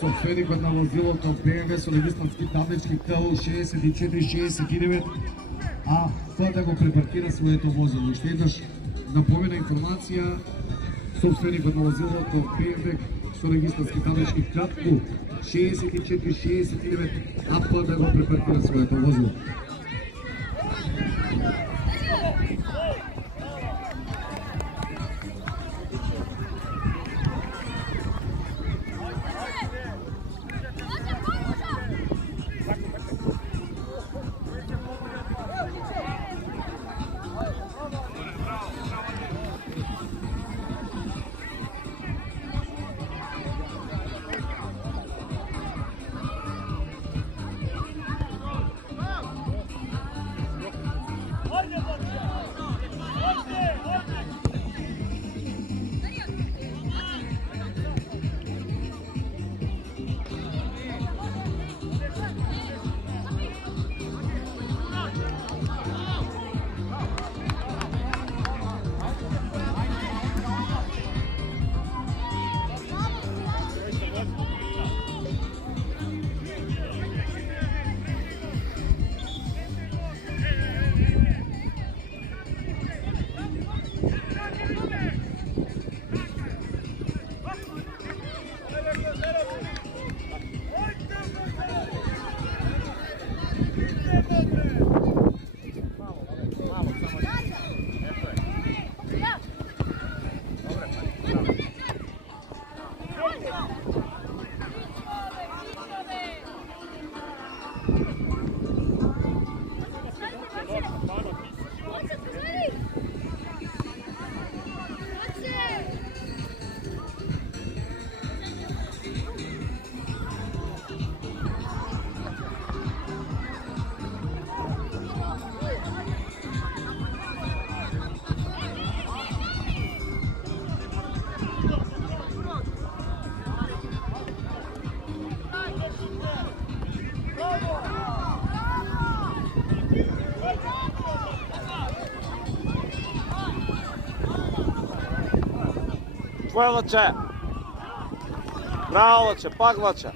Собственикот на возилото БМВ со регистарски таблички КУ 6469 АФ да го препаркира своето возило. Уште еднаш напомена информација, собственикот на возилото БМВ со регистарски таблички КУ 6469 АФ да го препаркира своето возило. Koje Lače? Bravo Lače, pak Lače.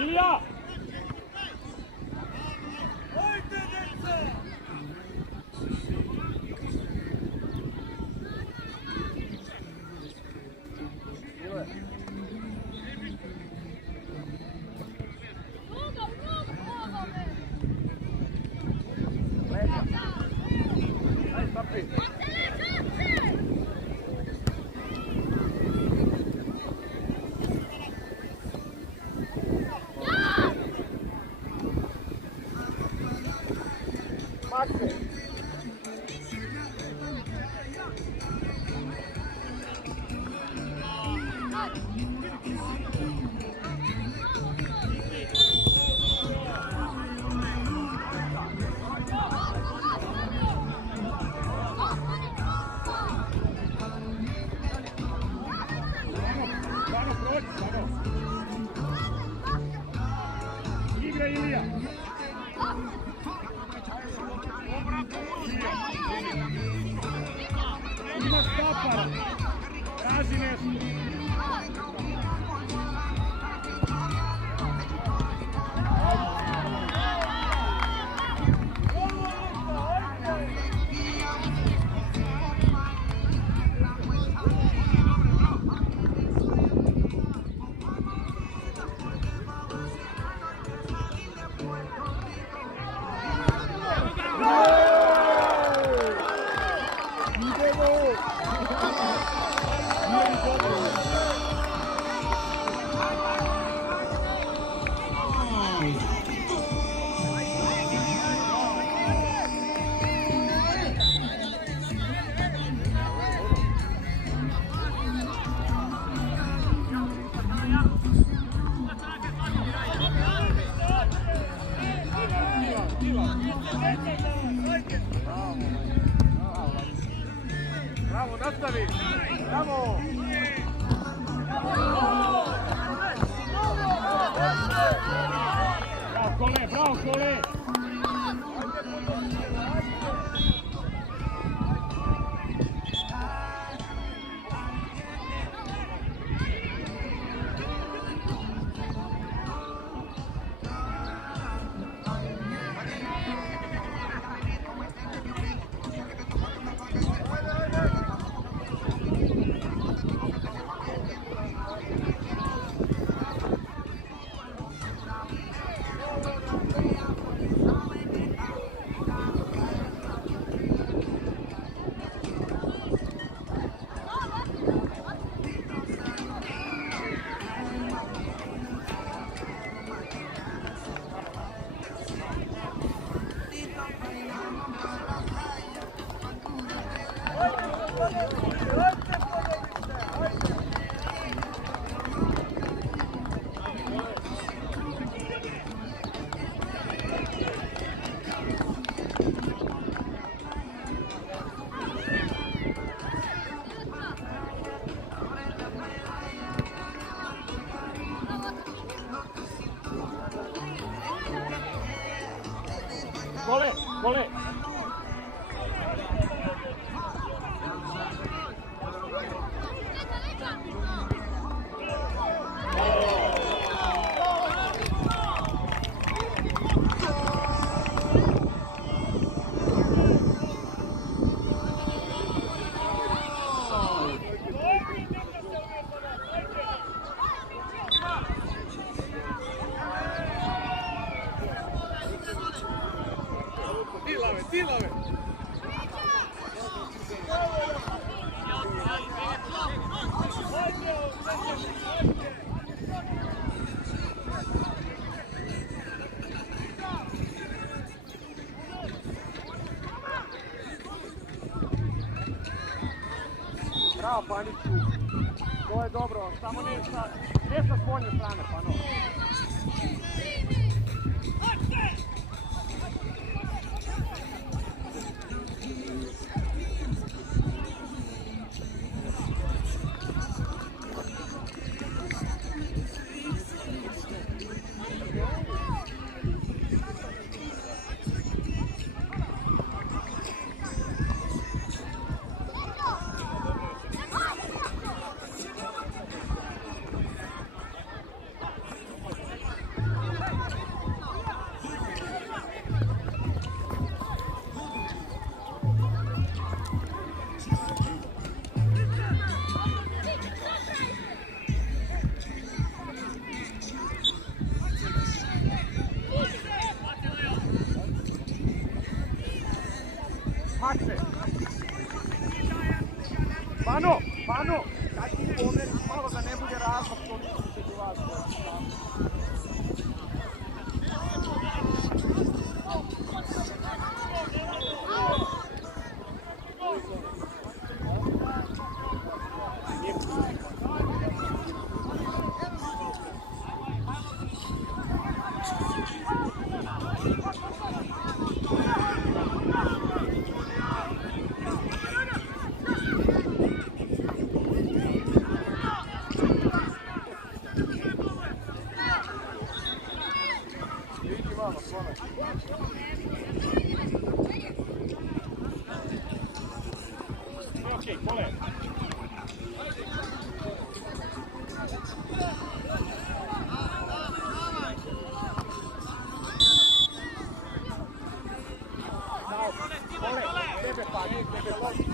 Ilija! Igra Ilija! Ima stopara! Traži nešto! Bravo, nastavi! Bravo! Bravo, Kole, bravo, Kole! Kole, Kole! Tilave! Bravo, Paniću. To je dobro, samo ne sa spoljne strane, pa no. Makse! Pano! Daj ti pomeri malo da ne bude razlog što će do vas. Okej, pole. Tebe pali, tebe loži,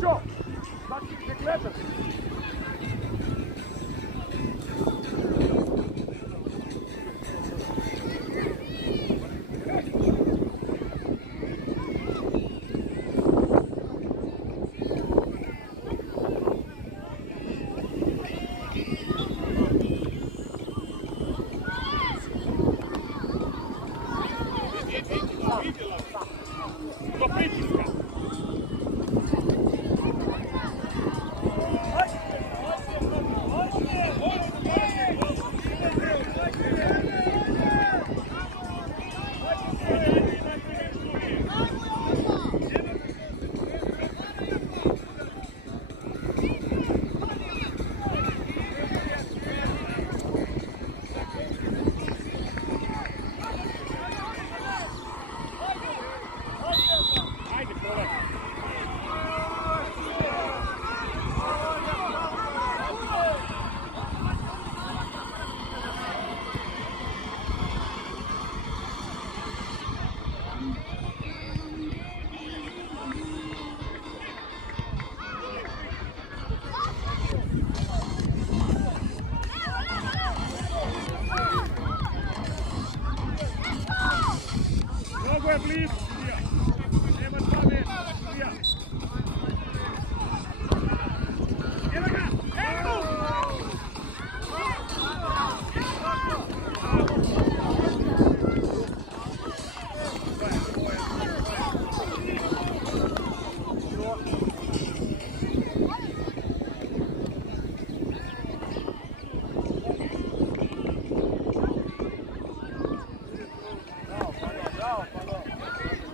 Що? Так не клепер. До притиска. Mnogo je blizu, Ilija. Nema dva metra, Ilija. Evo ga! Evo! Bravo, Pano.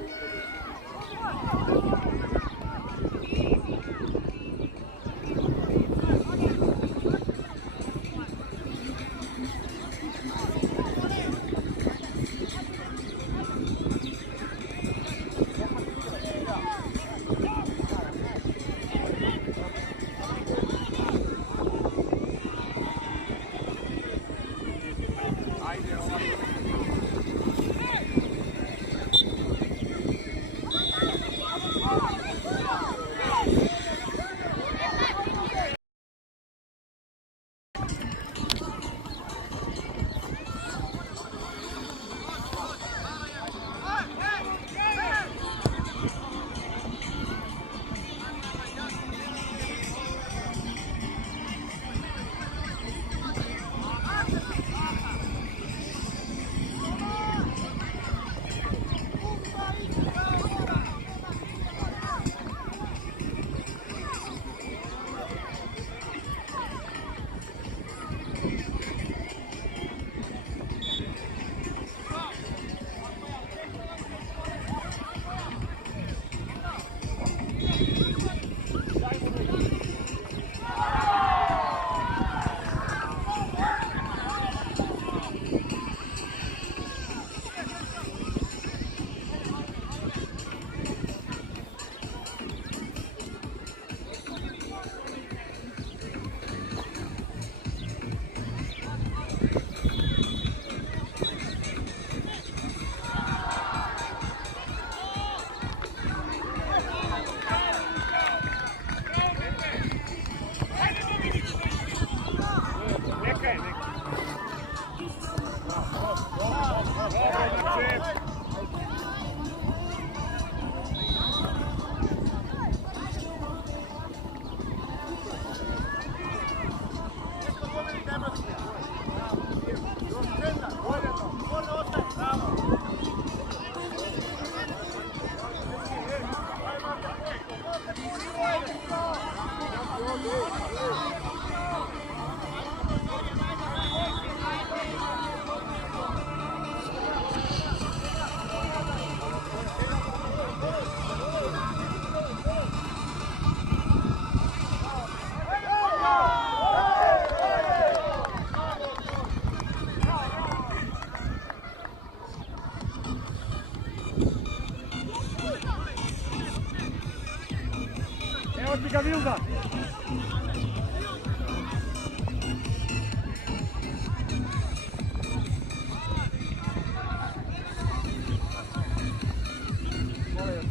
Hoće ga Vilda.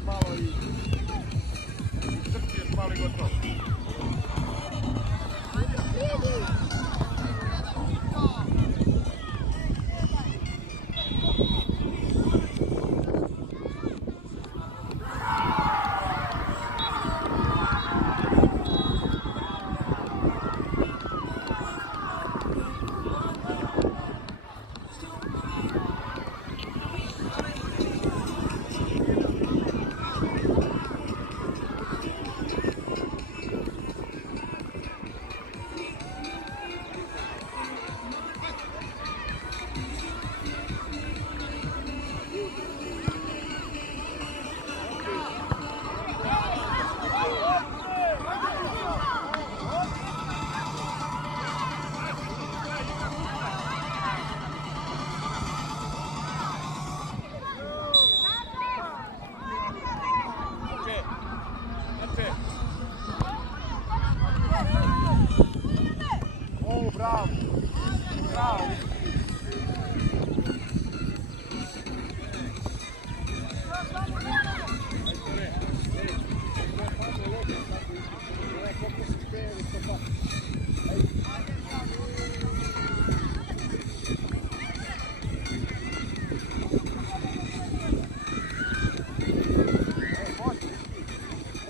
Malo i srci još malo i gotovo. Bravo! Bravo!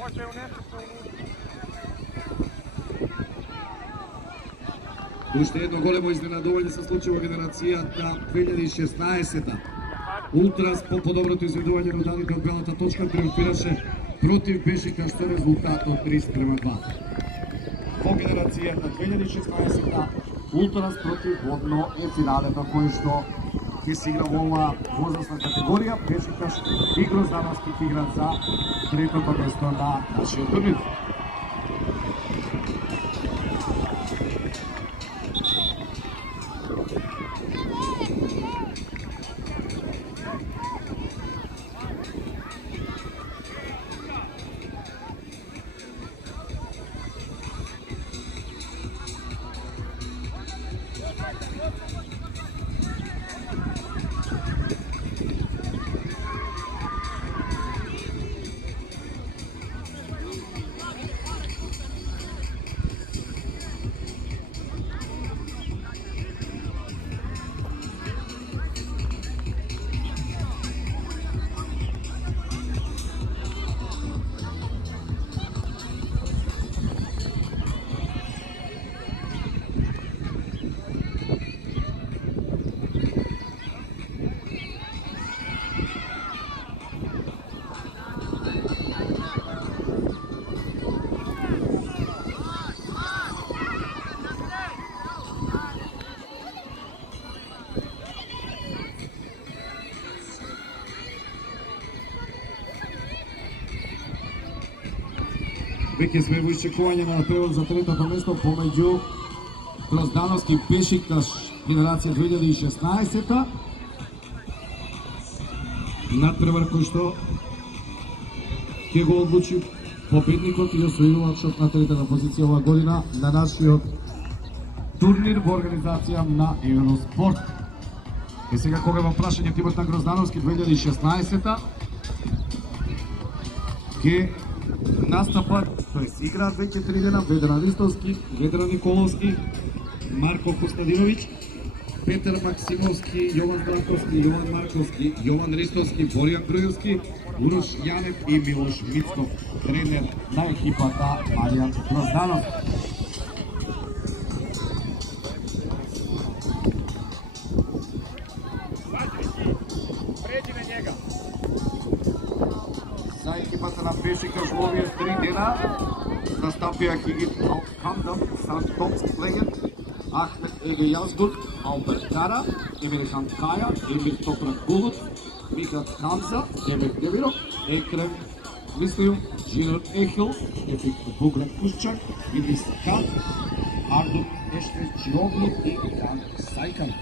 Može unesti se unutra. Уште едно големо изненадување се случи во генерацијата 2016-та. Ултрас по подоброто изведување на ударите од белата точка триумфираше против Бешикаш со резултат од 30:2. Во генерацијата 2016-та Ултрас против Водно е финалето кој што ќе се игра во оваа возрастна категорија. Бешикаш и Гроздановски ќе играат за третото место на нашиот турнир. Веќе сме во исчекување на превод за третото место помеѓу Гроздановски и Бешикташ генерација 2016-та. Надпревар кој што ќе го одлучи победникот и освојувачот на третата позиција оваа година на нашиот турнир во организација на Евроспорт. И сега кога во прашање тимот на Гроздановски 2016-та ќе настапат, тоест играат веќе 3 дена Ведран Ристовски, Ведран Николовски, Марко Костадиновиќ, Петар Максимовски, Јован Здравковски, Јован Марковски, Јован Ристовски, Боријан Грујовски, Урош Јанев и Милош Мицков, тренер на екипата Маријан Грозданов. Преđi na njega. За екипата на Бешикаш во овие 3 дена настапија Хигит Камдам, Сантопски Легет, Ахмет Еге Јазгур, Алберт Кара, Емирхан Каја, Емир Топрак Гулут, Михат Хамза, Емир Девиро, Екрем Мислиум, Джинор Ехил, Ефик Буграт Кушчак, Идис Кан, Ардут Ештер Чиогли и Кан Сайкан.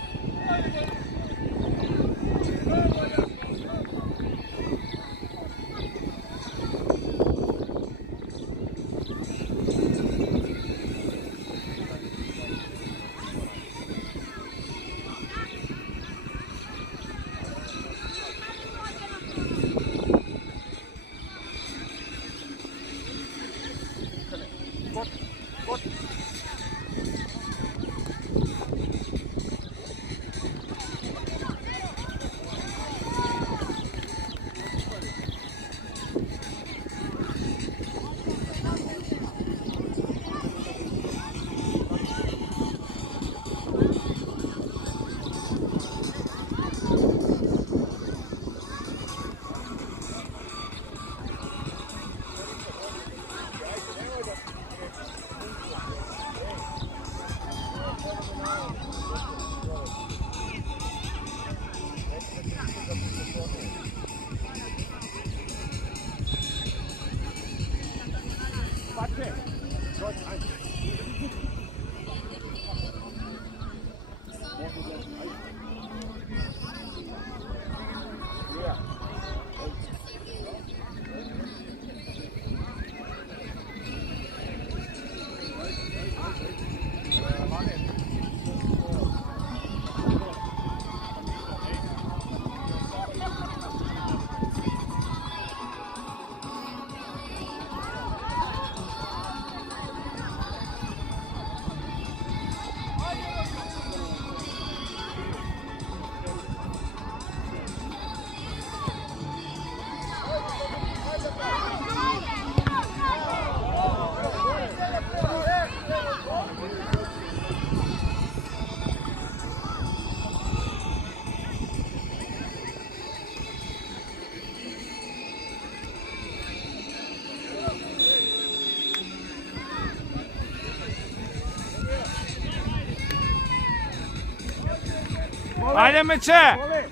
Ajde meče! Voli.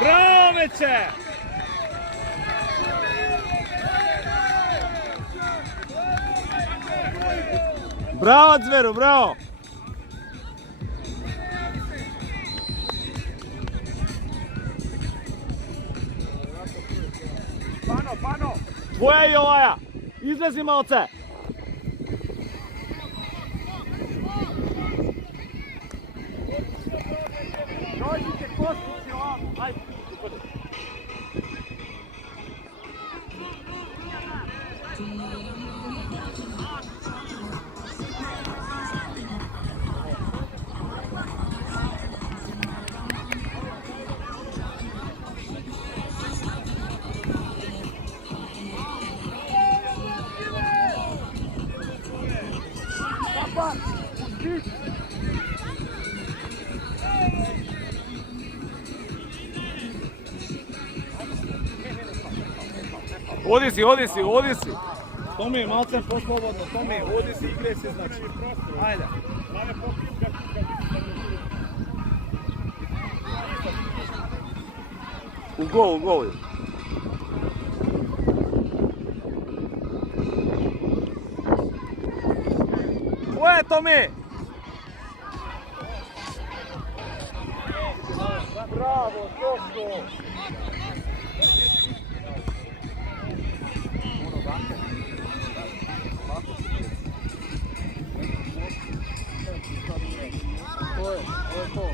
Bravo meče! Bravo Zveru, bravo! Pano! Tvoja je Jovaja! Izlezi malce! Dođite kostići ovamo, ajde. Papa, pustiš! Odi si! Tomi, malce poslobodno, Tomi, odi si, igre se znači. Ajde. U gol. Tvoje, Tomi! Bravo, Toško! To je to.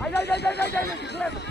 Ajde,